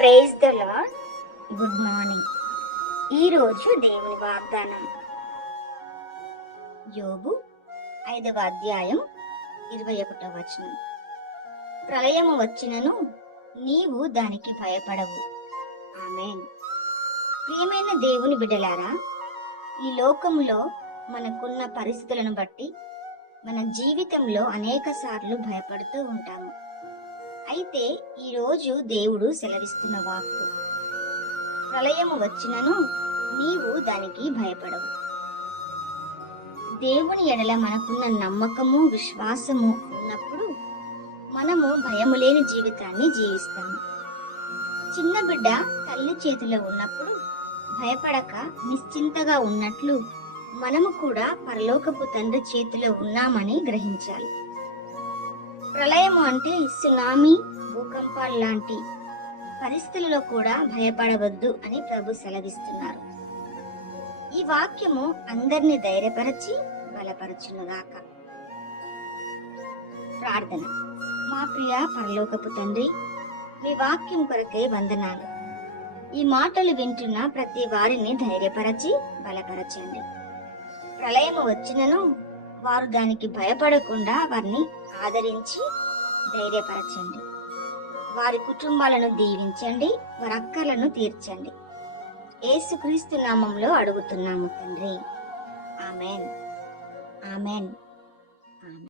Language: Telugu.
Praise the Lord good morning ఈరోజు దేవుని వాగ్దానం. యోగు ఐదవ అధ్యాయం ఇరవై ఒకటవ వచనం. ప్రళయము వచ్చినను నీవు దానికి భయపడవు. ఆమె ప్రియమైన దేవుని బిడ్డలారా ఈ లోకంలో మనకున్న పరిస్థితులను బట్టి మన జీవితంలో అనేక సార్లు భయపడుతూ ఉంటాము. అయితే ఈరోజు దేవుడు సెలవిస్తున్న వాక్కు. ప్రళయము వచ్చినను నీవు దానికి భయపడవు. దేవుని ఎడల మనకున్న నమ్మకము విశ్వాసము ఉన్నప్పుడు మనము భయము లేని జీవితాన్ని జీవిస్తాము. చిన్న బిడ్డ తల్లి చేతిలో ఉన్నప్పుడు భయపడక నిశ్చింతగా ఉన్నట్లు మనము కూడా పరలోకపు తండ్రి చేతిలో ఉన్నామని గ్రహించాలి. అంటే సునామీ భూకంపాలు లాంటి పరిస్థితులలో కూడా భయపడవద్దు అని ప్రభు సెలవిస్తున్నారు. ఈ వాక్యము అందరిని ధైర్యపరచి బలపరచునుగాక. ప్రార్థన. మా ప్రియ పరలోకపు తండ్రి మీ వాక్యం కొరకే వందనాలు. ఈ మాటలు వింటున్న ప్రతి వారిని ధైర్యపరచి బలపరచండి. ప్రళయము వచ్చినను వారు దానికి భయపడకుండా వారిని ఆదరించి ధైర్యపరచండి. వారి కుటుంబాలను దీవించండి వారి అక్కర్లను తీర్చండి. ఏసుక్రీస్తు నామంలో అడుగుతున్నాము తండ్రి. ఆమెన్. ఆమెన్. ఆమెన్.